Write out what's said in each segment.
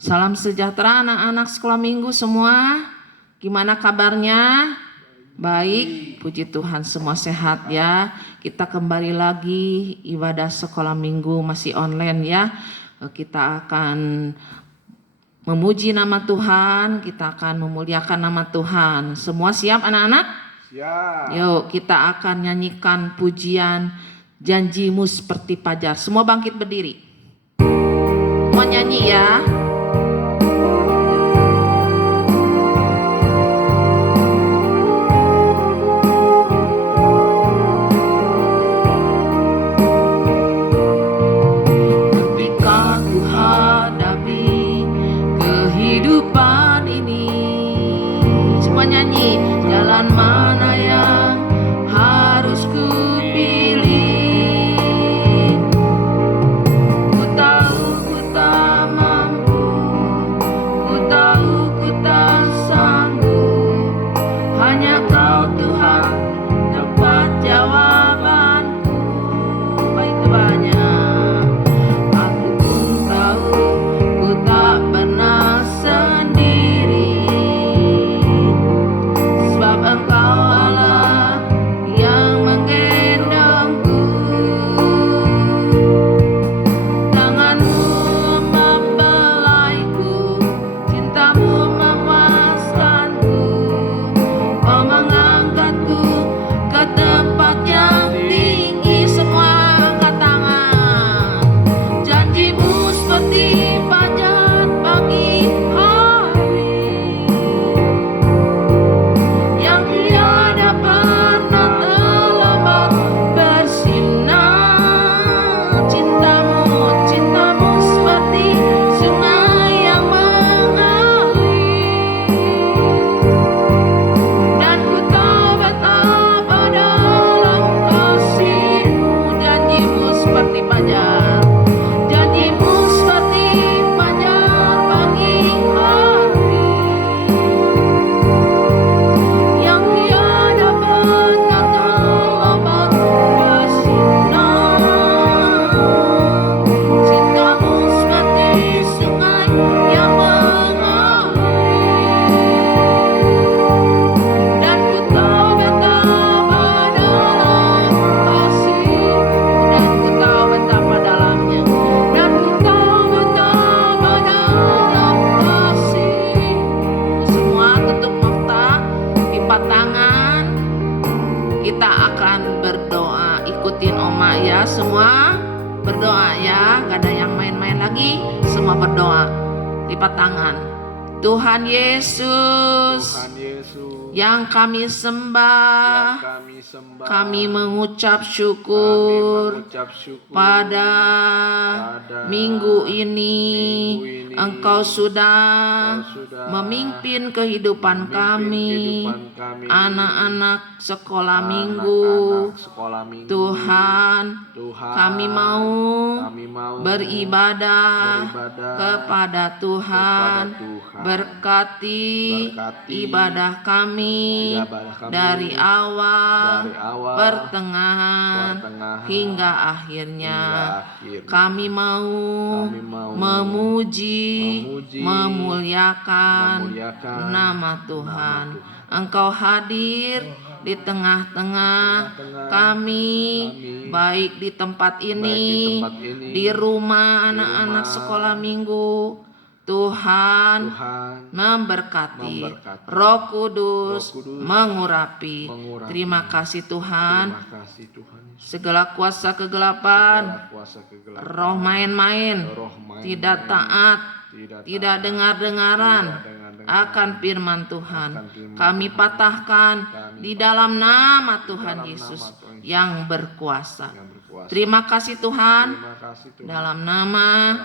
Salam sejahtera anak-anak sekolah minggu semua. Gimana kabarnya? Baik, puji Tuhan semua sehat ya. Kita kembali lagi ibadah sekolah minggu masih online ya. Kita akan memuji nama Tuhan, kita akan memuliakan nama Tuhan. Semua siap anak-anak? Siap. Yuk kita akan nyanyikan pujian Janjimu Seperti Fajar. Semua bangkit berdiri. Semua nyanyi ya. Jalan mana yang harus ku pilih? Ku tahu ku tak mampu, ku tahu ku tak sanggup. Hanya Kau Tuhan tempat jawabanku. Baik banyak. Aku pun tahu ku tak pernah sendiri. Engkau Allah yang menggendongku, tanganmu membelaiku, cintamu memuaskanku, Kau mengangkatku ke tempat yang tinggi. Semua angkat tangan. Janjimu seperti fajar pagi hari yang tiada pernah terlambat bersinar. Cintamu seperti sungai yang mengalir, dan ku tahu betapa dalam kasih-Mu. Janjimu seperti fajar, janjimu seperti fajar pagi hari yang tiada pernah terlambat bersinar. Cintamu seperti sungai yang mengalir, dan ku tahu betapa dalam kasih-Mu, dan ku tahu betapa dalamnya, dan ku tahu betapa dalam kasih-Mu. Semua tutup mata, lipat tangan. Kita akan berdoa. Ikutin Oma ya, semua berdoa ya. Gak ada yang main-main lagi. Semua berdoa. Lipat tangan. Tuhan Yesus, Tuhan Yesus, yang kami sembah, kami mengucap syukur pada minggu ini. Engkau sudah memimpin kehidupan kami, anak-anak sekolah minggu. Tuhan, kami mau beribadah kepada Tuhan. Berkati ibadah kami dari awal, pertengahan hingga akhirnya. Kami mau memuji, memuliakan nama Tuhan. Engkau hadir di tengah-tengah kami, baik di tempat ini, di rumah anak-anak sekolah minggu. Tuhan memberkati, Roh Kudus mengurapi. Terima kasih Tuhan. Segala kuasa kegelapan, roh main-main, tidak taat, tidak dengar-dengaran akan firman Tuhan, kami patahkan di dalam nama Tuhan Yesus yang berkuasa. Terima kasih Tuhan. Dalam nama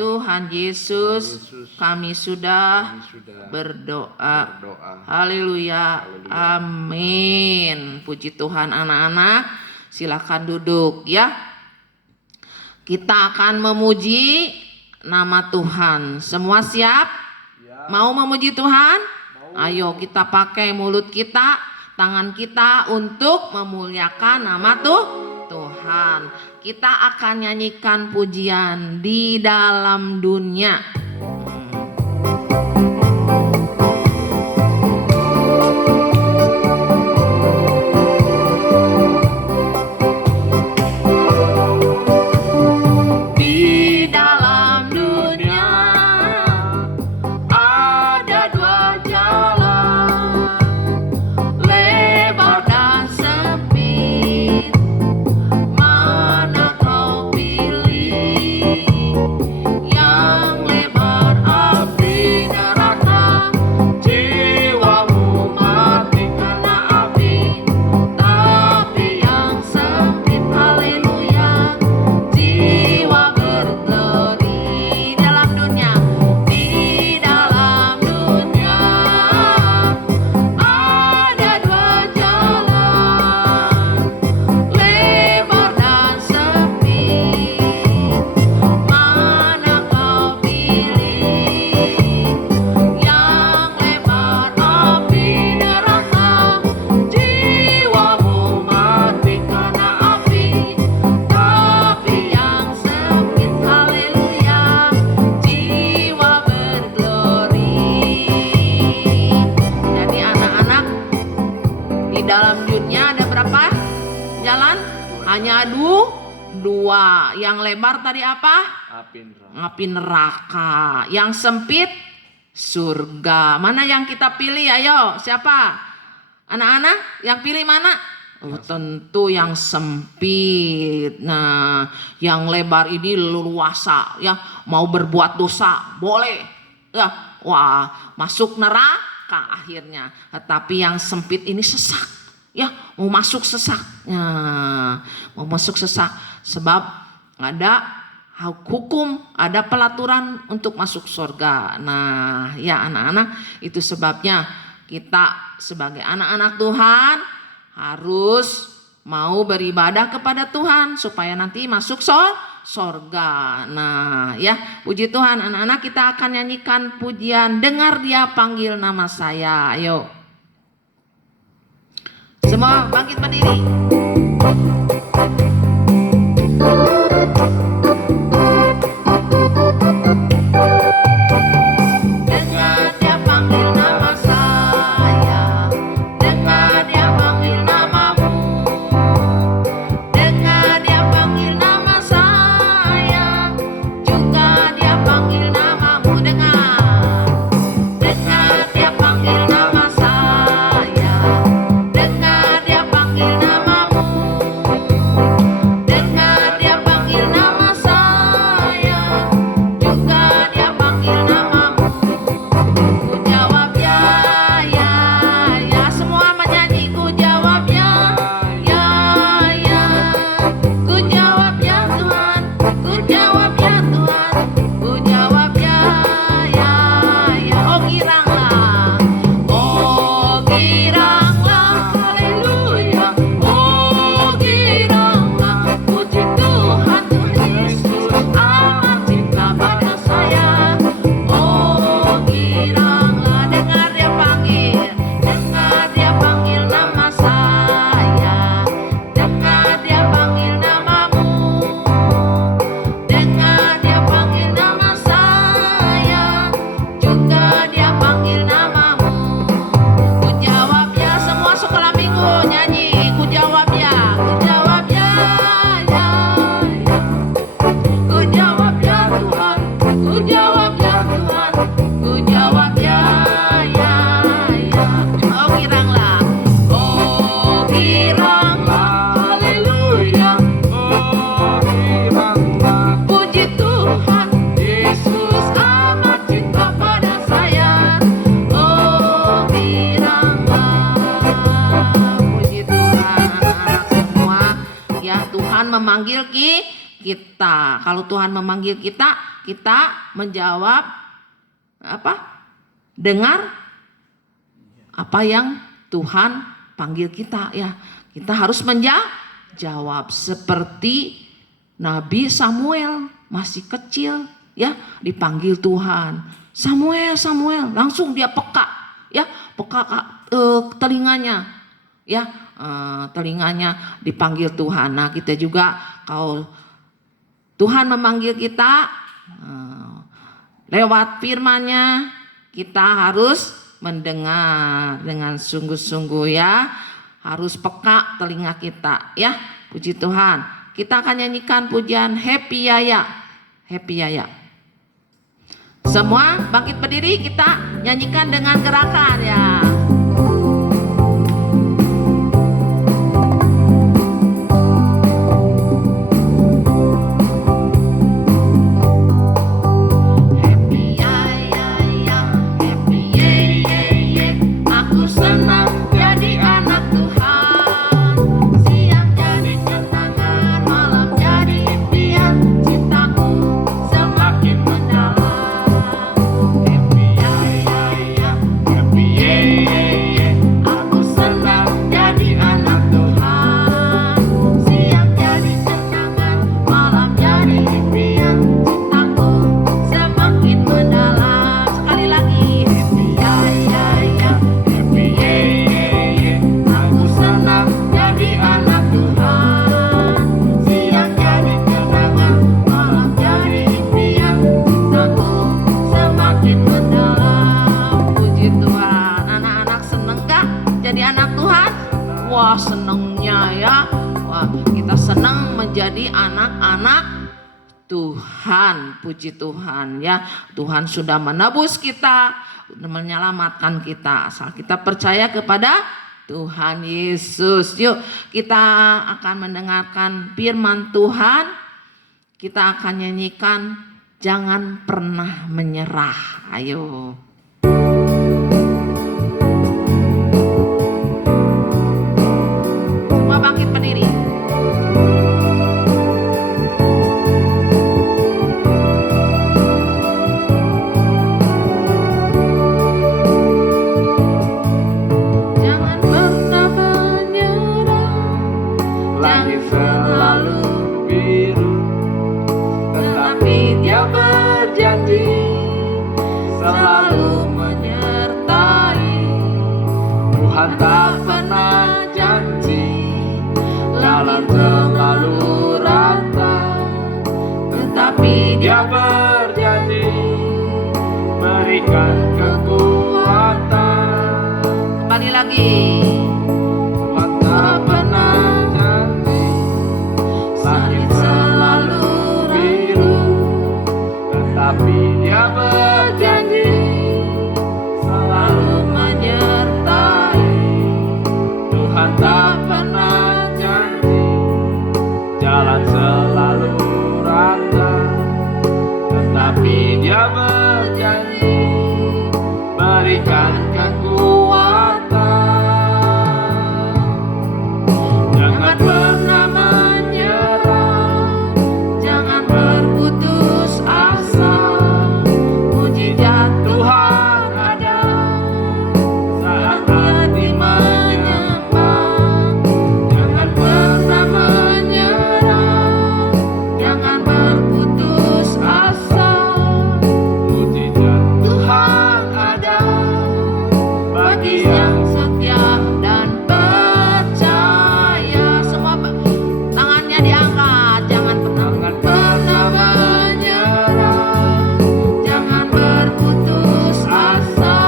Tuhan Yesus kami sudah berdoa. Haleluya. Amin. Puji Tuhan anak-anak. Silakan duduk ya. Kita akan memuji nama Tuhan. Semua siap? Mau memuji Tuhan? Ayo kita pakai mulut kita, tangan kita untuk memuliakan nama Tuhan. Kita akan nyanyikan pujian di dalam dunia. dua. Yang lebar tadi apa? Api neraka. Api neraka. Yang sempit surga. Mana yang kita pilih? Ayo, siapa? Anak-anak yang pilih mana? Oh, tentu yang sempit. Nah, yang lebar ini leluasa, ya. Mau berbuat dosa boleh, ya. Wah, masuk neraka akhirnya. Tetapi yang sempit ini sesak, ya. Mau masuk sesak, mau masuk sesak. Sebab ada hukum, ada pelaturan untuk masuk surga. Nah, ya anak-anak, itu sebabnya kita sebagai anak-anak Tuhan harus mau beribadah kepada Tuhan supaya nanti masuk surga. Nah, ya, puji Tuhan anak-anak, kita akan nyanyikan pujian Dengar Dia Panggil Nama Saya. Ayo. Semua bangkit berdiri. Memanggil kita. Kalau Tuhan memanggil kita, kita menjawab apa? Dengar apa yang Tuhan panggil kita, ya. Kita harus menjawab seperti Nabi Samuel, masih kecil, ya, dipanggil Tuhan. Samuel, Samuel, langsung dia peka, ya, peka telinganya, ya. Telinganya dipanggil Tuhan. Nah, kita juga kalau Tuhan memanggil kita lewat firman-Nya, kita harus mendengar dengan sungguh-sungguh, ya. Harus peka telinga kita, ya. Puji Tuhan. Kita akan nyanyikan pujian Happy Yaya. Happy Yaya. Semua bangkit berdiri, kita nyanyikan dengan gerakan, ya. Yeah. menjadi anak-anak Tuhan. Puji Tuhan ya. Tuhan sudah menebus kita, menyelamatkan kita, asal kita percaya kepada Tuhan Yesus. Yuk kita akan mendengarkan firman Tuhan. Kita akan nyanyikan jangan pernah menyerah. Ayo. Semua bangkit berdiri. langit selalu biru, tetapi Dia berjanji selalu menyertai. Tuhan tak pernah janji jalan selalu rata, tetapi Dia berjanji berikan kekuatan. Kembali lagi. Tuhan tak pernah janji langit selalu biru, tetapi Dia berjanji selalu menyertai. Tuhan tak pernah janji jalan selalu rata, tetapi Dia berjanji berikan kekuatan. Jangan pernah menyerah, jangan berputus asa. Mujizat Tuhan ada saat hati menyembah. Jangan pernah menyerah, jangan berputus asa. Mujizat Tuhan ada bagi yang setia dan percaya. Semua tangannya diangkat. Jangan pernah menyerah, jangan berputus asa.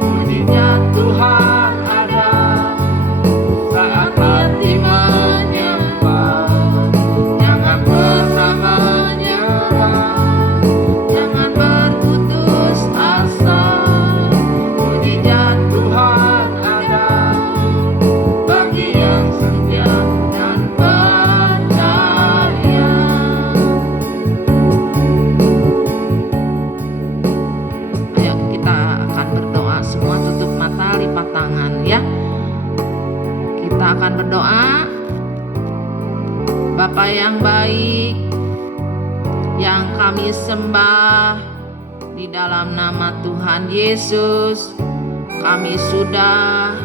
Mujizat Tuhan ada saat hati menyembah. Jangan pernah menyerah, jangan berputus asa. Mujizat Tuhan ada bagi yang setia dan percaya. Ayo kita akan berdoa semua, tutup mata, lipat tangan ya. Kita akan berdoa. Bapa yang baik, yang kami sembah, di dalam nama Tuhan Yesus, kami sudah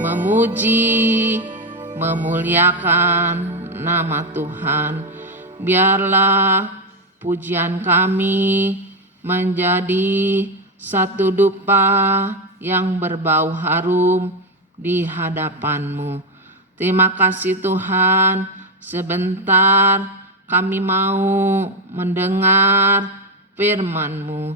memuji, memuliakan nama Tuhan. Biarlah pujian kami menjadi satu dupa yang berbau harum di hadapan-Mu. Terima kasih Tuhan, sebentar kami mau mendengar firman-Mu.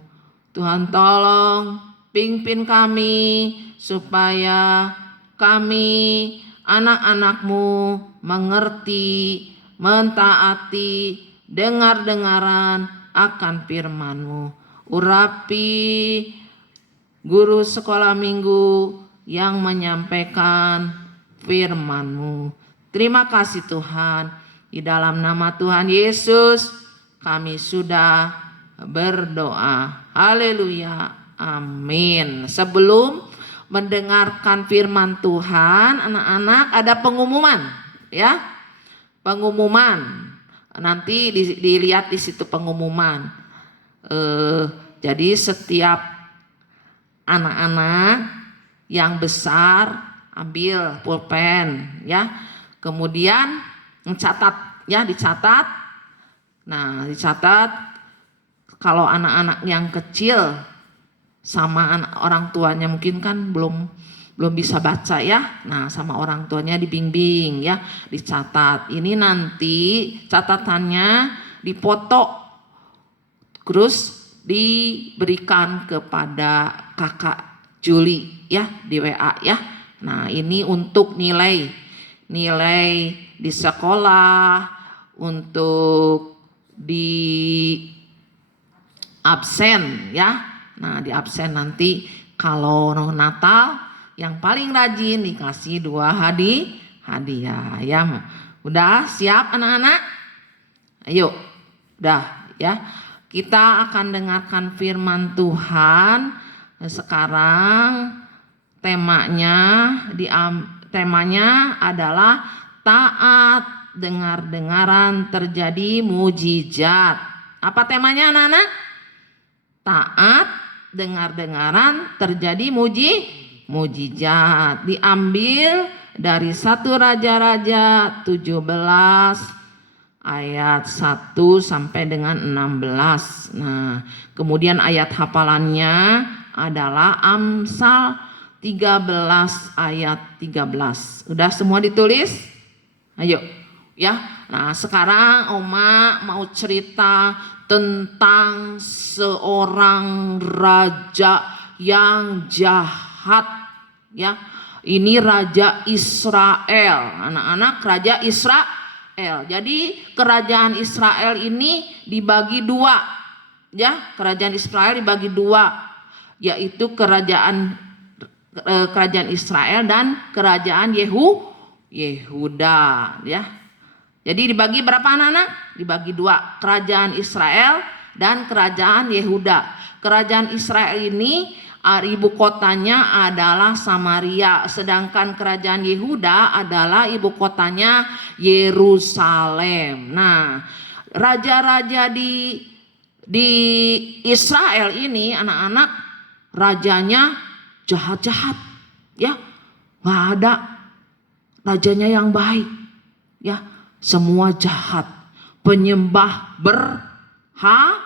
Tuhan tolong pimpin kami supaya kami anak-anak-Mu mengerti, mentaati, dengar-dengaran akan firman-Mu. Urapi guru sekolah minggu yang menyampaikan firman-Mu. Terima kasih Tuhan. Di dalam nama Tuhan Yesus kami sudah berdoa. Haleluya. Amin. Sebelum mendengarkan firman Tuhan, anak-anak ada pengumuman ya. Pengumuman. Nanti dilihat di situ pengumuman. Jadi setiap anak-anak yang besar ambil pulpen ya. Kemudian mencatat ya, dicatat. Nah, dicatat kalau anak-anak yang kecil sama orang tuanya mungkin kan belum bisa baca ya. Nah, sama orang tuanya dibimbing ya, dicatat. Ini nanti catatannya dipoto terus diberikan kepada Kakak Juli ya di WA ya. Nah, ini untuk nilai di sekolah, untuk di absen ya. Nah di absen nanti kalau Natal yang paling rajin dikasih 2 hadiah ya. Udah siap anak-anak? Ayo, udah ya. Kita akan dengarkan firman Tuhan. Sekarang temanya adalah taat dengar-dengaran terjadi mujizat. Apa temanya anak-anak? Taat dengar-dengaran terjadi mujizat. Diambil dari 1 Raja-Raja 17 ayat 1 sampai dengan 16. Nah, kemudian ayat hafalannya adalah Amsal 13 ayat 13. Udah semua ditulis? Ayo ya. Nah, sekarang Oma mau cerita tentang seorang raja yang jahat ya. Ini raja Israel. Anak-anak, raja Israel. Jadi kerajaan Israel ini dibagi 2 ya. Kerajaan Israel dibagi 2, yaitu kerajaan Israel dan kerajaan Yehuda ya. Jadi dibagi berapa anak-anak? Dibagi 2, kerajaan Israel dan kerajaan Yehuda. Kerajaan Israel ini ibu kotanya adalah Samaria, sedangkan kerajaan Yehuda adalah ibu kotanya Yerusalem. Nah, raja-raja di Israel ini anak-anak, rajanya jahat-jahat ya. Nggak ada rajanya yang baik ya, semua jahat, penyembah berhala.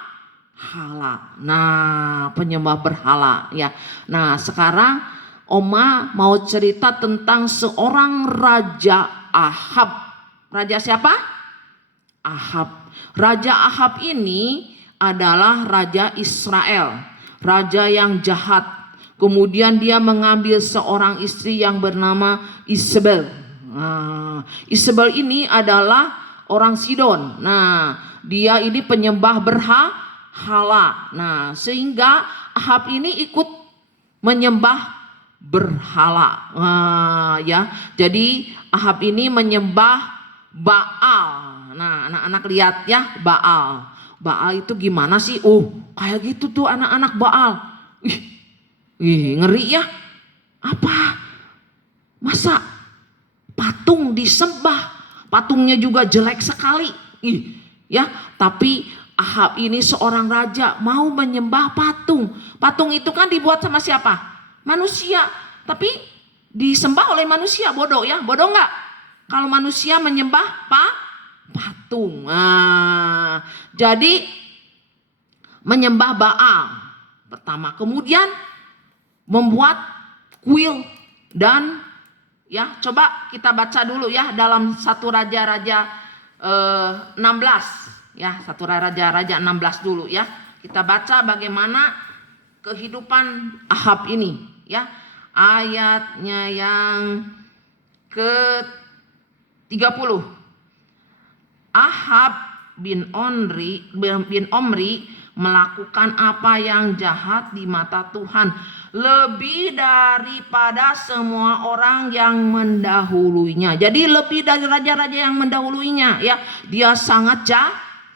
Nah, penyembah berhala ya. Nah, sekarang Oma mau cerita tentang seorang raja Ahab. Raja siapa? Ahab. Raja Ahab ini adalah raja Israel, raja yang jahat. Kemudian dia mengambil seorang istri yang bernama Isabel. Nah, Isabel ini adalah orang Sidon. Nah, dia ini penyembah berhala. Nah, sehingga Ahab ini ikut menyembah berhala. Ya, jadi Ahab ini menyembah Baal. Nah, anak-anak lihat ya, Baal. Baal itu gimana sih? Kayak gitu tuh anak-anak Baal. Ngeri ya. Apa? Masa patung disembah? Patungnya juga jelek sekali. Ya, tapi Ahab ini seorang raja mau menyembah patung. Patung itu kan dibuat sama siapa? Manusia. Tapi disembah oleh manusia. Bodoh ya? Bodoh nggak? Kalau manusia menyembah patung. Nah, jadi menyembah Baal pertama. Kemudian membuat kuil dan ya, coba kita baca dulu ya dalam 1 Raja-Raja 16 ya, 1 Raja-Raja 16 dulu ya. Kita baca bagaimana kehidupan Ahab ini ya. Ayatnya yang ke-30. Ahab bin Omri melakukan apa yang jahat di mata Tuhan, lebih daripada semua orang yang mendahuluinya. Jadi lebih dari raja-raja yang mendahuluinya ya. Dia sangat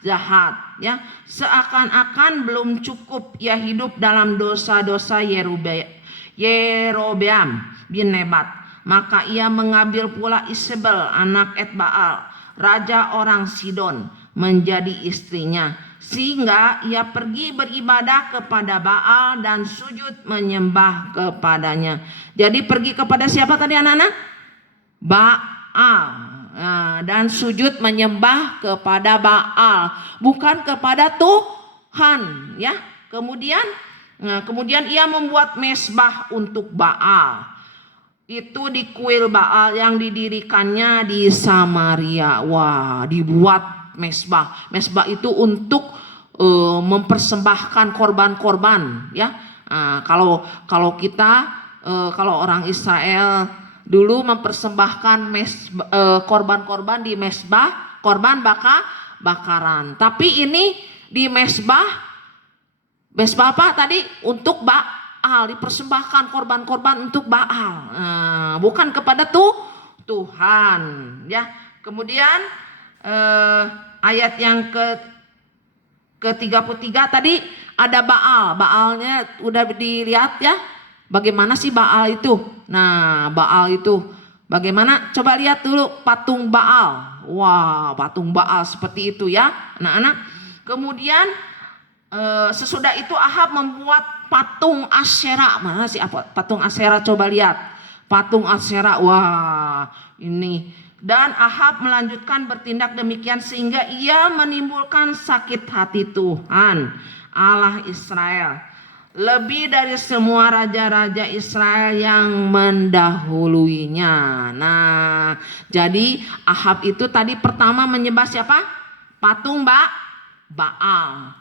jahat ya. Seakan-akan belum cukup ia hidup dalam dosa-dosa Yerobeam bin Nebat. Maka ia mengambil pula Isabel anak Etbaal, raja orang Sidon, menjadi istrinya, sehingga ia pergi beribadah kepada Baal dan sujud menyembah kepadanya. Jadi pergi kepada siapa tadi anak-anak? Baal. Dan sujud menyembah kepada Baal, bukan kepada Tuhan ya. Kemudian ia membuat mezbah untuk Baal. Itu di kuil Baal yang didirikannya di Samaria. Wah, dibuat mezbah. Mezbah itu untuk mempersembahkan korban-korban ya. Kalau kita kalau orang Israel dulu mempersembahkan korban-korban di mesbah, korban bakaran. Tapi ini di mesbah apa tadi? Untuk Baal, dipersembahkan korban-korban untuk Baal. Bukan kepada Tuhan, ya. Kemudian ayat yang ke-33 tadi ada Baal. Baalnya udah dilihat ya. Bagaimana sih Baal itu? Nah, Baal itu bagaimana? Coba lihat dulu patung Baal. Wah, patung Baal seperti itu ya, anak-anak. Kemudian sesudah itu Ahab membuat patung Asyera. Mana sih patung Asyera? Coba lihat. Patung Asyera. Wah, ini. Dan Ahab melanjutkan bertindak demikian sehingga ia menimbulkan sakit hati Tuhan Allah Israel lebih dari semua raja-raja Israel yang mendahuluinya. Nah, jadi Ahab itu tadi pertama menyembah siapa? Patung Baal.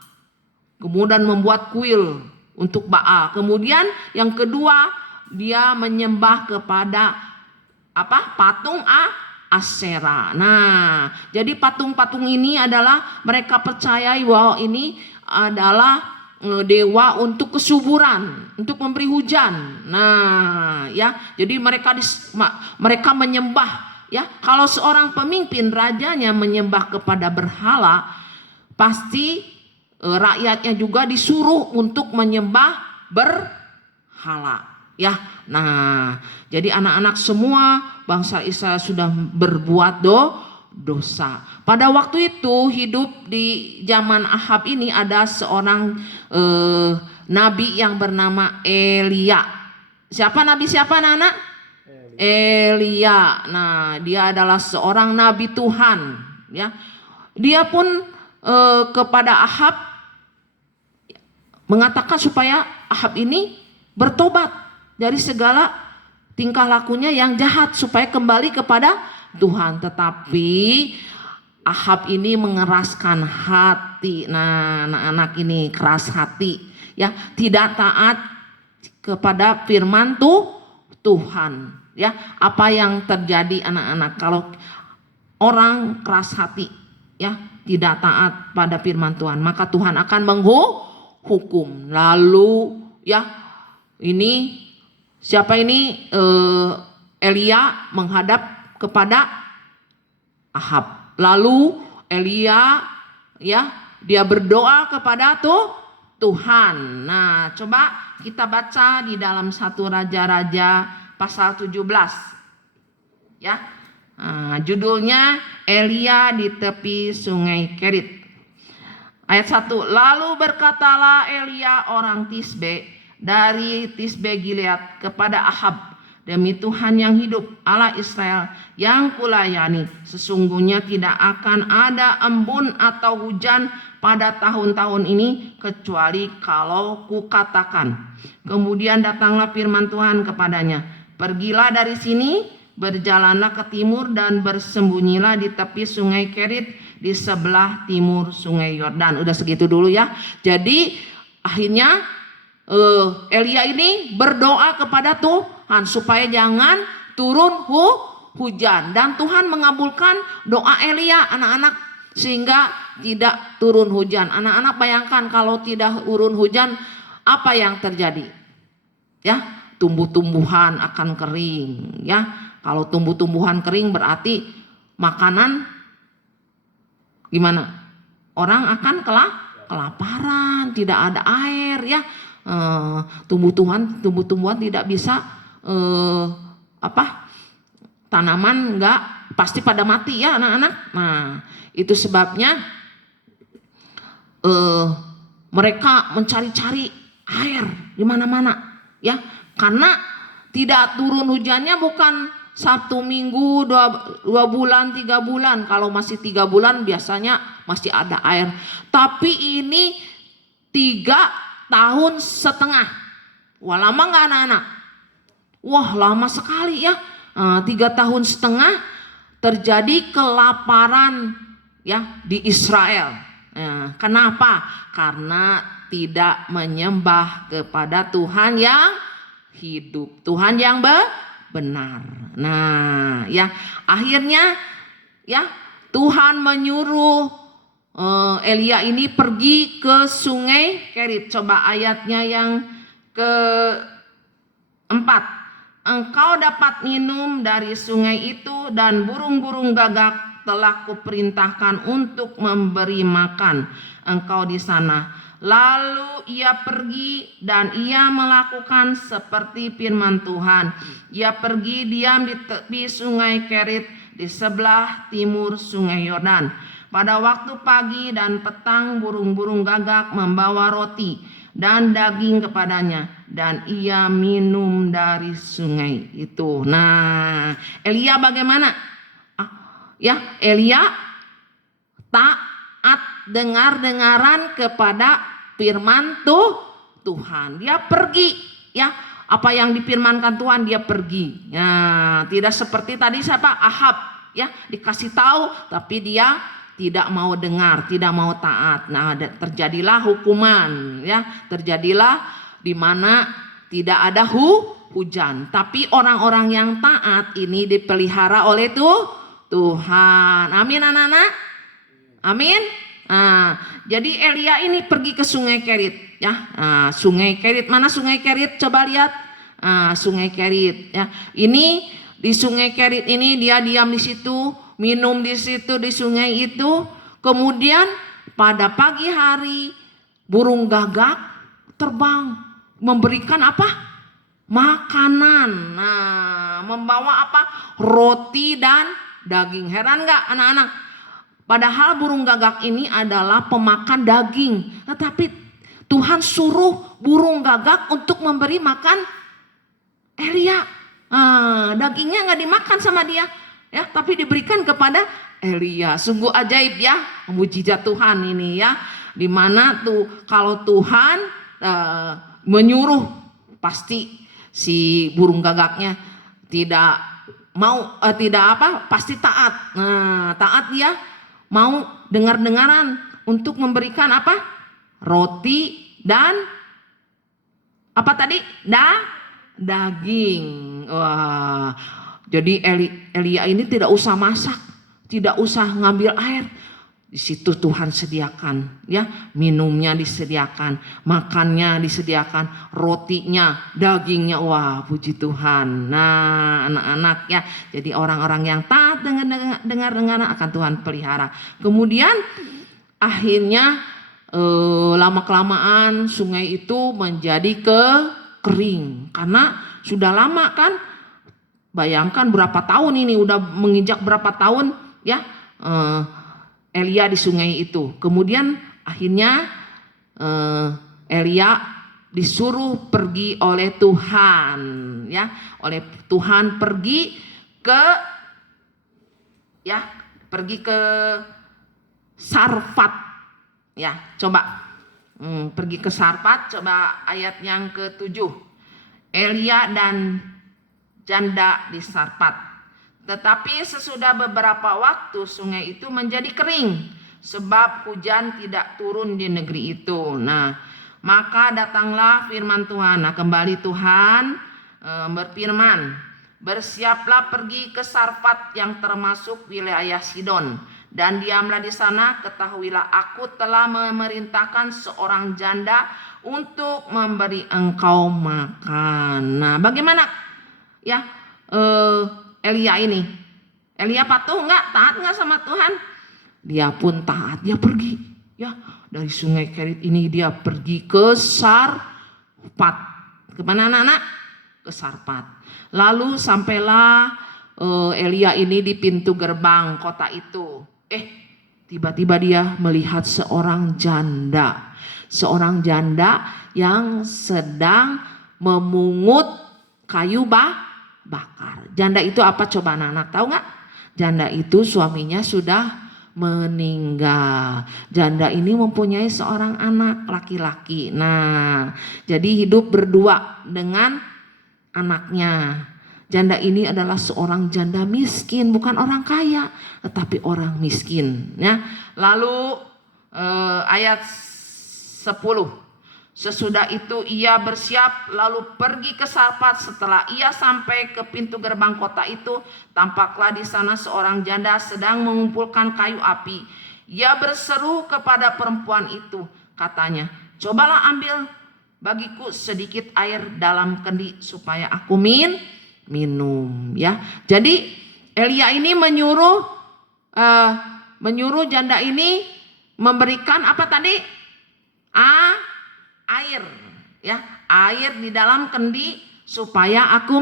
Kemudian membuat kuil untuk Baal. Kemudian yang kedua, dia menyembah kepada apa? Patung Asyera. Nah, jadi patung-patung ini adalah mereka percayai bahwa ini adalah dewa untuk kesuburan, untuk memberi hujan. Nah, ya, jadi mereka menyembah, ya. Kalau seorang pemimpin rajanya menyembah kepada berhala, pasti rakyatnya juga disuruh untuk menyembah berhala, ya. Nah, jadi anak-anak semua bangsa Israel sudah berbuat dosa. Pada waktu itu hidup di zaman Ahab ini ada seorang nabi yang bernama Elia. Siapa nabi siapa anak-anak? Elia. Nah, dia adalah seorang nabi Tuhan, ya. Dia pun kepada Ahab mengatakan supaya Ahab ini bertobat dari segala tingkah lakunya yang jahat supaya kembali kepada Tuhan. Tetapi Ahab ini mengeraskan hati. Nah, anak-anak ini keras hati, ya, tidak taat kepada firman Tuhan, ya. Apa yang terjadi anak-anak kalau orang keras hati, ya, tidak taat pada firman Tuhan, maka Tuhan akan menghukum. Lalu, ya, ini siapa ini? Elia menghadap kepada Ahab. Lalu Elia, ya, dia berdoa kepada Tuhan. Nah, coba kita baca di dalam 1 Raja-Raja pasal 17. Ya. Nah, judulnya Elia di tepi sungai Kerit. Ayat 1. Lalu berkatalah Elia orang Tisbe dari Tisbe Gilead kepada Ahab, demi Tuhan yang hidup, Allah Israel yang kulayani, sesungguhnya tidak akan ada embun atau hujan pada tahun-tahun ini kecuali kalau kukatakan. Kemudian datanglah firman Tuhan kepadanya, pergilah dari sini, berjalanlah ke timur dan bersembunyilah di tepi sungai Kerit di sebelah timur sungai Yordan. Udah segitu dulu ya. Jadi akhirnya Elia ini berdoa kepada Tuhan supaya jangan turun hujan, dan Tuhan mengabulkan doa Elia anak-anak sehingga tidak turun hujan. Anak-anak bayangkan kalau tidak turun hujan apa yang terjadi? Ya, tumbuh-tumbuhan akan kering, ya. Kalau tumbuh-tumbuhan kering berarti makanan gimana? Orang akan kelaparan, tidak ada air, ya. Tumbuh-tumbuhan tidak bisa tanaman enggak pasti pada mati ya anak-anak. Nah, itu sebabnya mereka mencari-cari air di mana-mana, ya, karena tidak turun hujannya bukan 1 minggu, 2 bulan, 3 bulan. Kalau masih 3 bulan biasanya masih ada air, tapi ini 3,5 tahun. Wah, lama nggak anak-anak? Wah, lama sekali ya. 3,5 tahun terjadi kelaparan, ya, di Israel. Kenapa? Karena tidak menyembah kepada Tuhan yang hidup, Tuhan yang benar. Nah, ya akhirnya ya Tuhan menyuruh Elia ini pergi ke sungai Kerit. Coba ayatnya yang keempat. Engkau dapat minum dari sungai itu dan burung-burung gagak telah kuperintahkan untuk memberi makan engkau di sana. Lalu ia pergi dan ia melakukan seperti firman Tuhan. Ia pergi diam di tepi sungai Kerit di sebelah timur sungai Yordan. Pada waktu pagi dan petang burung-burung gagak membawa roti dan daging kepadanya dan ia minum dari sungai itu. Nah, Elia bagaimana? Ya, Elia taat dengar-dengaran kepada firman Tuhan. Dia pergi, ya. Apa yang difirmankan Tuhan dia pergi. Ya, tidak seperti tadi siapa? Ahab, ya, dikasih tahu tapi dia tidak mau dengar, tidak mau taat. Nah, terjadilah hukuman, ya. Terjadilah di mana tidak ada hujan. Tapi orang-orang yang taat ini dipelihara oleh Tuhan. Amin anak-anak. Amin. Nah, jadi Elia ini pergi ke sungai Kerit, ya. Nah, sungai Kerit, mana sungai Kerit? Coba lihat. Nah, sungai Kerit, ya. Ini di sungai Kerit ini dia diam di situ, minum di situ di sungai itu. Kemudian pada pagi hari burung gagak terbang memberikan apa? Makanan. Nah, membawa apa? Roti dan daging. Heran nggak anak-anak? Padahal burung gagak ini adalah pemakan daging. Tetapi Tuhan suruh burung gagak untuk memberi makan Elia. Dagingnya nggak dimakan sama dia, ya, tapi diberikan kepada Elia. Sungguh ajaib ya, mujizat Tuhan ini ya. Dimana tuh kalau Tuhan menyuruh pasti si burung gagaknya tidak mau pasti taat. Nah, taat dia mau dengar-dengaran untuk memberikan apa? Roti dan apa tadi? Daging. Wah, jadi Elia ini tidak usah masak, tidak usah ngambil air. Di situ Tuhan sediakan, ya, minumnya disediakan, makannya disediakan, rotinya, dagingnya. Wah, puji Tuhan. Nah, anak-anak ya, jadi orang-orang yang taat dengar akan Tuhan pelihara. Kemudian akhirnya lama kelamaan sungai itu menjadi kering karena sudah lama kan. Bayangkan berapa tahun ini, udah menginjak berapa tahun ya. Elia di sungai itu. Kemudian akhirnya Elia disuruh pergi oleh Tuhan, ya, oleh Tuhan pergi ke Sarfat, ya. Coba pergi ke Sarfat. Coba ayat yang ke-7. Elia dan janda di Sarfat. Tetapi sesudah beberapa waktu sungai itu menjadi kering sebab hujan tidak turun di negeri itu. Nah, maka datanglah firman Tuhan. Nah, kembali Tuhan berfirman, bersiaplah pergi ke Sarfat yang termasuk wilayah Sidon dan diamlah di sana. Ketahuilah aku telah memerintahkan seorang janda untuk memberi engkau makan. Nah, bagaimana ya Elia ini? Elia patuh enggak? Taat enggak sama Tuhan? Dia pun taat, dia pergi, ya, dari sungai Kerit ini dia pergi ke Sarfat. Kemana anak-anak? Ke Sarfat. Lalu sampailah Elia ini di pintu gerbang kota itu. Tiba-tiba dia melihat seorang janda yang sedang memungut kayu bakar. Janda itu apa coba anak-anak tahu nggak? Janda itu suaminya sudah meninggal. Janda ini mempunyai seorang anak laki-laki. Nah, jadi hidup berdua dengan anaknya. Janda ini adalah seorang janda miskin, bukan orang kaya, tetapi orang miskin. Ya. Lalu ayat 10. Sesudah itu ia bersiap lalu pergi ke Sarfat. Setelah ia sampai ke pintu gerbang kota itu, tampaklah di sana seorang janda sedang mengumpulkan kayu api. Ia berseru kepada perempuan itu, katanya, cobalah ambil bagiku sedikit air dalam kendi supaya aku minum. Ya, jadi Elia ini menyuruh janda ini memberikan apa tadi? Air, ya, air di dalam kendi supaya aku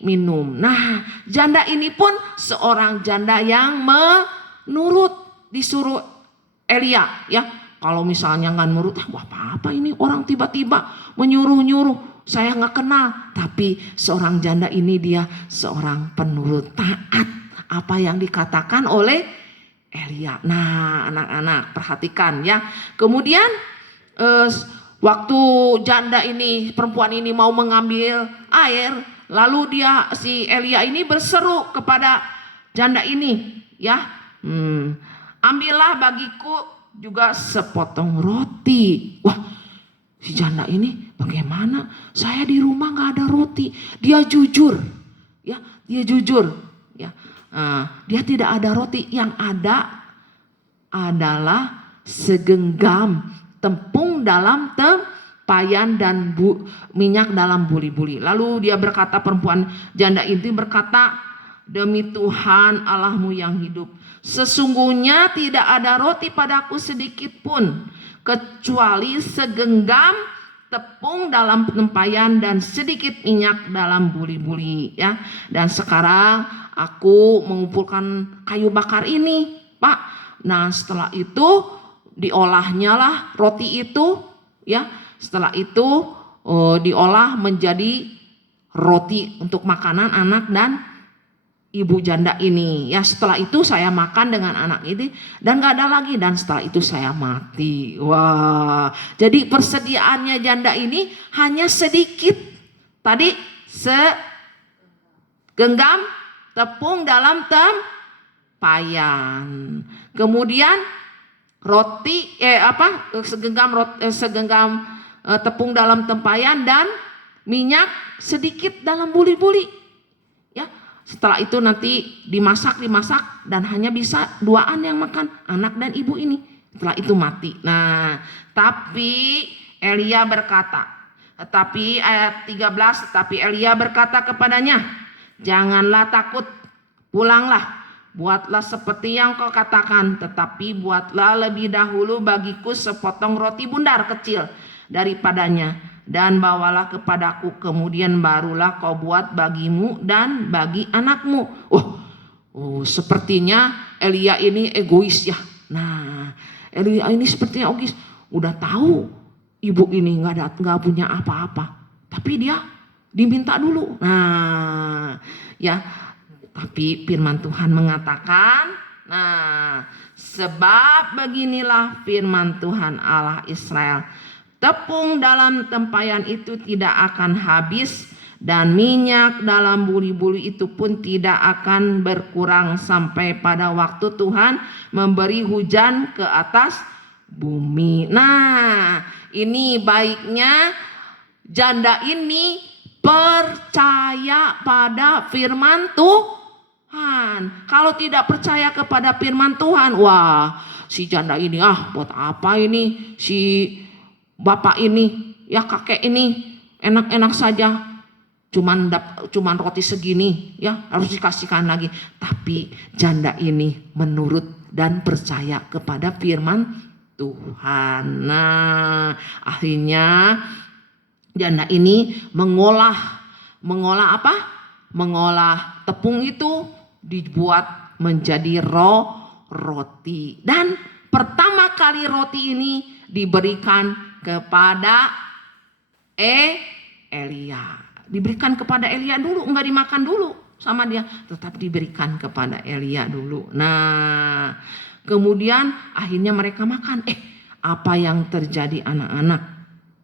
minum. Nah, janda ini pun seorang janda yang menurut disuruh Elia, ya. Kalau misalnya nggak nurut, wah apa ini orang tiba-tiba menyuruh-nyuruh, saya nggak kenal. Tapi seorang janda ini dia seorang penurut, taat apa yang dikatakan oleh Elia. Nah, anak-anak perhatikan ya. Kemudian waktu janda ini, perempuan ini mau mengambil air, lalu si Elia ini berseru kepada janda ini, ya, ambillah bagiku juga sepotong roti. Wah, si janda ini bagaimana? Saya di rumah nggak ada roti. Dia jujur, ya, dia jujur, ya. Dia tidak ada roti, yang ada adalah segenggam tepung dalam tempayan dan minyak dalam buli-buli. Lalu dia berkata, perempuan janda itu berkata, demi Tuhan Allahmu yang hidup, sesungguhnya tidak ada roti padaku sedikit pun, kecuali segenggam tepung dalam tempayan dan sedikit minyak dalam buli-buli, ya. Dan sekarang aku mengumpulkan kayu bakar ini, Pak. Nah, setelah itu diolahnya lah roti itu, ya. Setelah itu diolah menjadi roti untuk makanan anak dan ibu janda ini, ya. Setelah itu saya makan dengan anak ini dan gak ada lagi, dan setelah itu saya mati. Wah, jadi persediaannya janda ini hanya sedikit. Tadi segenggam tepung dalam tempayan, kemudian roti segenggam tepung dalam tempayan dan minyak sedikit dalam buli-buli, ya. Setelah itu nanti dimasak dan hanya bisa duaan yang makan, anak dan ibu ini. Setelah itu mati. Nah, tapi Elia berkata, tetapi ayat 13, tetapi Elia berkata kepadanya, janganlah takut, pulanglah. Buatlah seperti yang kau katakan, tetapi buatlah lebih dahulu bagiku sepotong roti bundar kecil daripadanya, dan bawalah kepadaku, kemudian barulah kau buat bagimu dan bagi anakmu. Sepertinya Elia ini egois, ya. Nah, Elia ini sepertinya egois, udah tahu ibu ini nggak punya apa-apa, tapi dia diminta dulu. Nah, ya. Tapi firman Tuhan mengatakan, nah, sebab beginilah firman Tuhan Allah Israel, tepung dalam tempayan itu tidak akan habis, dan minyak dalam buli-buli itu pun tidak akan berkurang sampai pada waktu Tuhan memberi hujan ke atas bumi. Nah, ini baiknya janda ini percaya pada firman Tuhan. Kalau tidak percaya kepada firman Tuhan, wah, si janda ini, buat apa ini si bapak ini, ya, kakek ini enak-enak saja, cuman roti segini, ya, harus dikasihkan lagi. Tapi janda ini menurut dan percaya kepada firman Tuhan. Nah, akhirnya janda ini mengolah apa? Mengolah tepung itu dibuat menjadi roti. Dan pertama kali roti ini diberikan kepada Elia. Diberikan kepada Elia dulu, enggak dimakan dulu sama dia, tetap diberikan kepada Elia dulu. Nah, kemudian akhirnya mereka makan. Apa yang terjadi, anak-anak?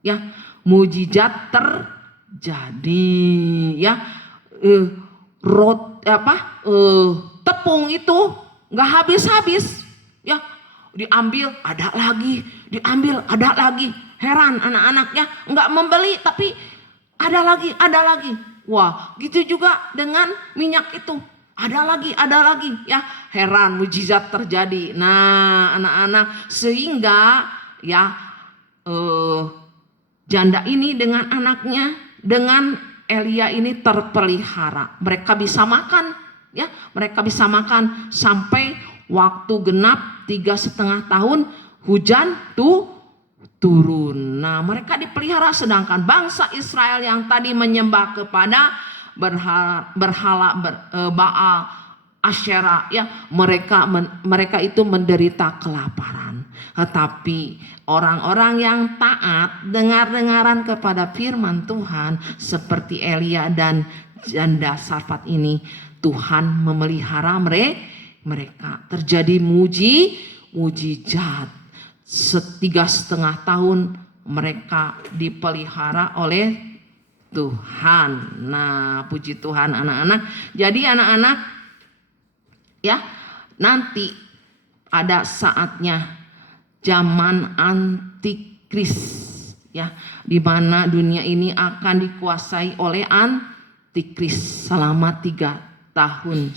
Ya, mujizat terjadi, ya. Tepung itu nggak habis-habis, ya. Diambil ada lagi, diambil ada lagi. Heran anak-anaknya nggak membeli tapi ada lagi, ada lagi. Wah, gitu juga dengan minyak itu. Ada lagi ya. Heran, mujizat terjadi. Nah, anak-anak, sehingga ya janda ini dengan anaknya, dengan Elia ini terpelihara. Mereka bisa makan ya, mereka bisa makan sampai waktu genap 3,5 tahun hujan turun. Nah, mereka dipelihara, sedangkan bangsa Israel yang tadi menyembah kepada berhala Baal, Asyera ya, mereka itu menderita kelaparan. Tetapi orang-orang yang taat, dengar-dengaran kepada firman Tuhan seperti Elia dan janda Sarfat ini, Tuhan memelihara mereka. Terjadi mujizat. 3,5 tahun mereka dipelihara oleh Tuhan. Nah, puji Tuhan anak-anak. Jadi anak-anak ya, nanti ada saatnya zaman antikris ya, di mana dunia ini akan dikuasai oleh antikris selama 3,5 tahun.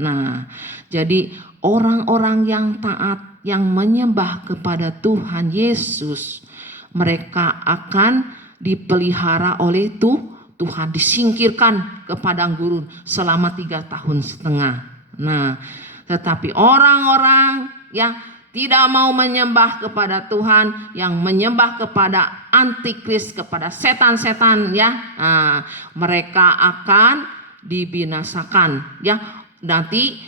Nah, jadi orang-orang yang taat, yang menyembah kepada Tuhan Yesus, mereka akan dipelihara oleh Tuhan, disingkirkan ke padang gurun selama 3,5 tahun. Nah, tetapi orang-orang yang tidak mau menyembah kepada Tuhan, yang menyembah kepada antikris, kepada setan-setan ya, nah, mereka akan dibinasakan ya. Nanti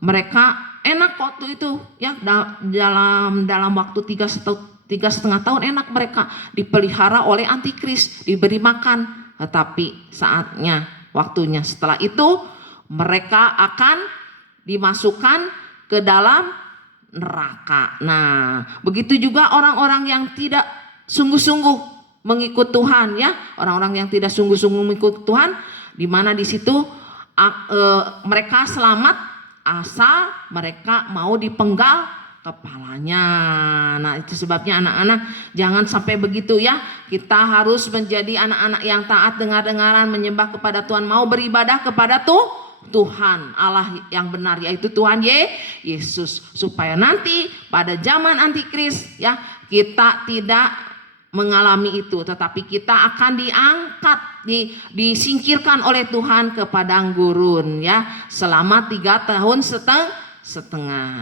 mereka enak waktu itu ya, dalam waktu 3,5 tahun enak mereka dipelihara oleh antikris, diberi makan. Tetapi saatnya, waktunya setelah itu mereka akan dimasukkan ke dalam neraka. Nah, begitu juga orang-orang yang tidak sungguh-sungguh mengikut Tuhan ya, orang-orang yang tidak sungguh-sungguh mengikut Tuhan, di mana di situ mereka selamat asal mereka mau dipenggal kepalanya. Nah, itu sebabnya anak-anak jangan sampai begitu ya. Kita harus menjadi anak-anak yang taat, dengar-dengaran, menyembah kepada Tuhan, mau beribadah kepada Tuhan Allah yang benar, yaitu Tuhan Yesus, supaya nanti pada zaman antikris ya, kita tidak mengalami itu, tetapi kita akan diangkat, disingkirkan oleh Tuhan ke padang gurun ya, selama 3,5 tahun.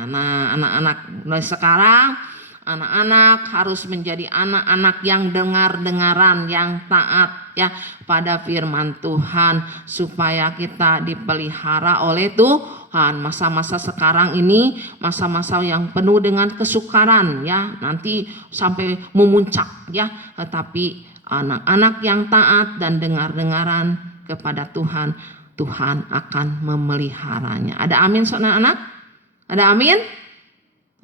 Nah, anak-anak, mulai sekarang anak-anak harus menjadi anak-anak yang dengar-dengaran, yang taat ya pada firman Tuhan, supaya kita dipelihara oleh Tuhan. Masa-masa sekarang ini masa-masa yang penuh dengan kesukaran ya, nanti sampai memuncak ya, tetapi anak-anak yang taat dan dengar-dengaran kepada Tuhan, Tuhan akan memeliharanya. Ada amin saudara-anak? Ada amin?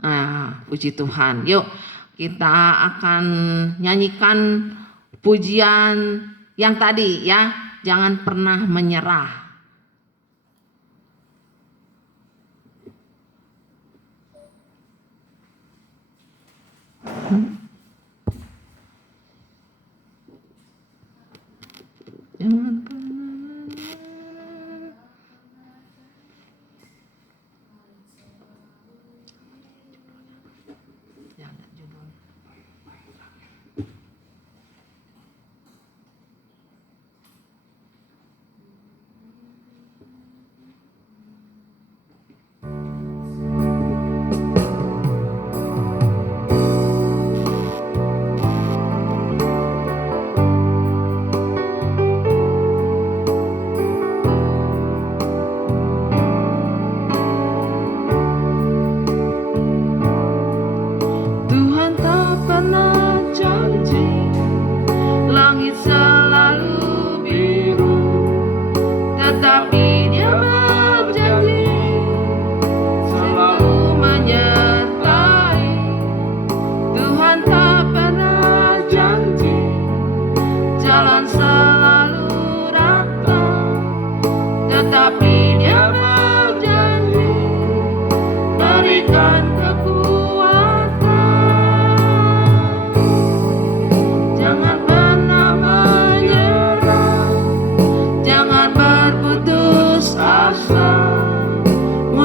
Nah, puji Tuhan. Yuk kita akan nyanyikan pujian yang tadi ya, jangan pernah menyerah. Jangan pernah.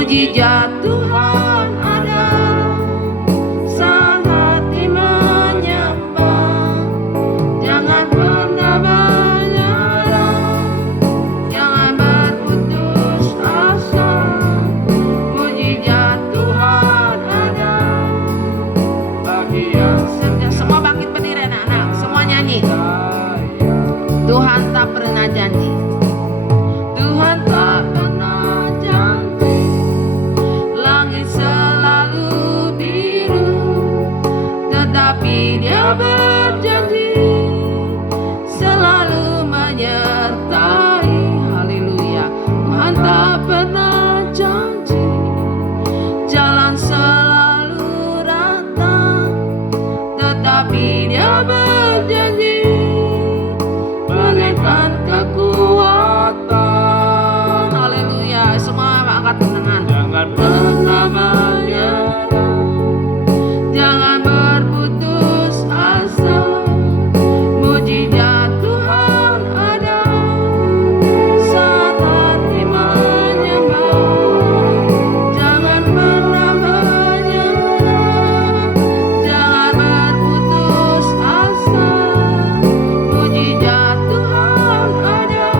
Mujizat Tuhan ada saat hati menyembah. Jangan pernah menyerah, jangan berputus asa. Mujizat Tuhan ada bagi yang setia. Semua bangkit berdiri anak-anak, semua nyanyi. Tuhan tak pernah janji, Tuhan tak pernah janji. Langit selalu biru, tetapi Dia berjanji selalu menyertai. Haleluya. Tuhan tak pernah janji, jalan selalu rata, tetapi Dia berjanji bagaikan kekuatan. Haleluya. Semua angkat tangan. Jangan pernah menyerah, jangan berputus asa. Mujizat Tuhan ada saat hati menyembah. Jangan pernah menyerah, jangan berputus asa. Mujizat Tuhan ada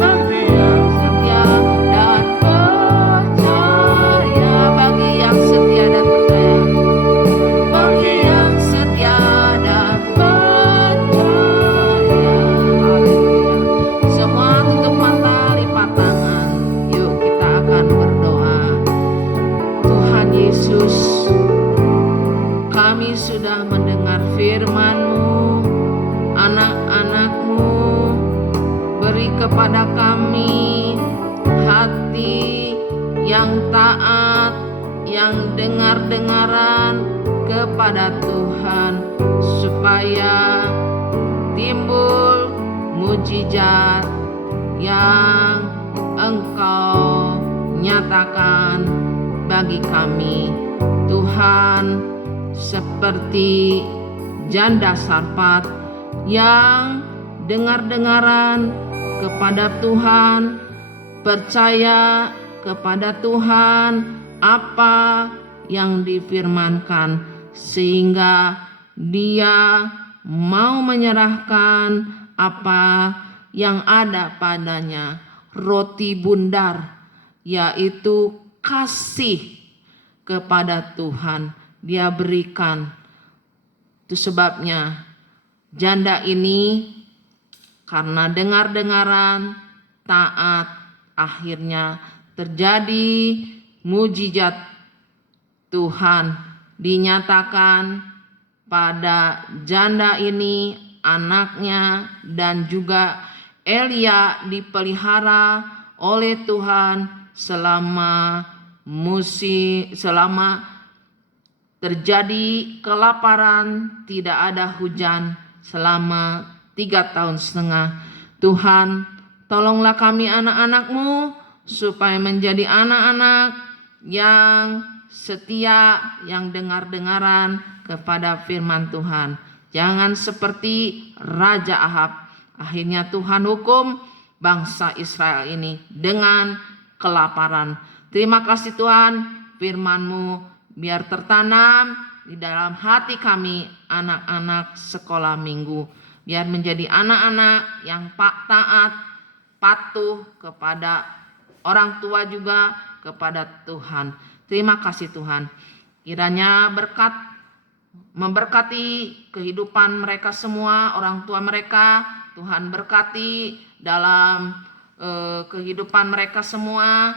bagi yang setia dan percaya. Bagi yang setia dan percaya. Bagi yang setia dan percaya. Haleluya. Semua tutup mata, lipat tangan. Yuk kita akan berdoa. Tuhan Yesus, kami sudah mendengar firman-Mu. Anak-anak-Mu, beri kepada kami hati yang taat, yang dengar-dengaran kepada Tuhan, supaya timbul mujizat yang Engkau nyatakan bagi kami. Tuhan, seperti janda Sarfat yang dengar-dengaran kepada Tuhan, percaya kepada Tuhan apa yang difirmankan, sehingga dia mau menyerahkan apa yang ada padanya, roti bundar, yaitu kasih kepada Tuhan, dia berikan. Itu sebabnya janda ini karena dengar-dengaran, taat, akhirnya terjadi mujizat Tuhan dinyatakan pada janda ini, anaknya, dan juga Elia dipelihara oleh Tuhan selama terjadi kelaparan, tidak ada hujan selama 3,5 tahun. Tuhan, tolonglah kami anak-anak-Mu supaya menjadi anak-anak yang setia, yang dengar-dengaran kepada firman Tuhan. Jangan seperti Raja Ahab. Akhirnya Tuhan hukum bangsa Israel ini dengan kelaparan. Terima kasih Tuhan, firman-Mu biar tertanam di dalam hati kami, anak-anak sekolah minggu. Biar menjadi anak-anak yang taat, patuh kepada orang tua juga kepada Tuhan. Terima kasih Tuhan. Kiranya berkat memberkati kehidupan mereka semua, orang tua mereka. Tuhan berkati dalam kehidupan mereka semua,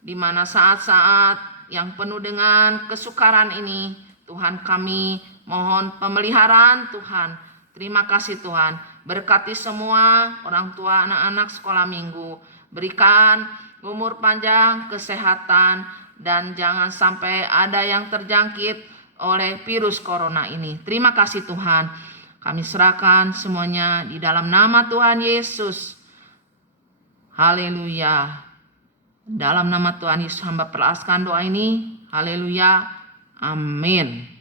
di mana saat-saat yang penuh dengan kesukaran ini, Tuhan kami mohon pemeliharaan Tuhan. Terima kasih Tuhan. Berkati semua orang tua anak-anak sekolah minggu. Berikan umur panjang, kesehatan, dan jangan sampai ada yang terjangkit oleh virus corona ini. Terima kasih Tuhan. Kami serahkan semuanya di dalam nama Tuhan Yesus. Haleluya. Dalam nama Tuhan Yesus hamba peraskan doa ini. Haleluya. Amin.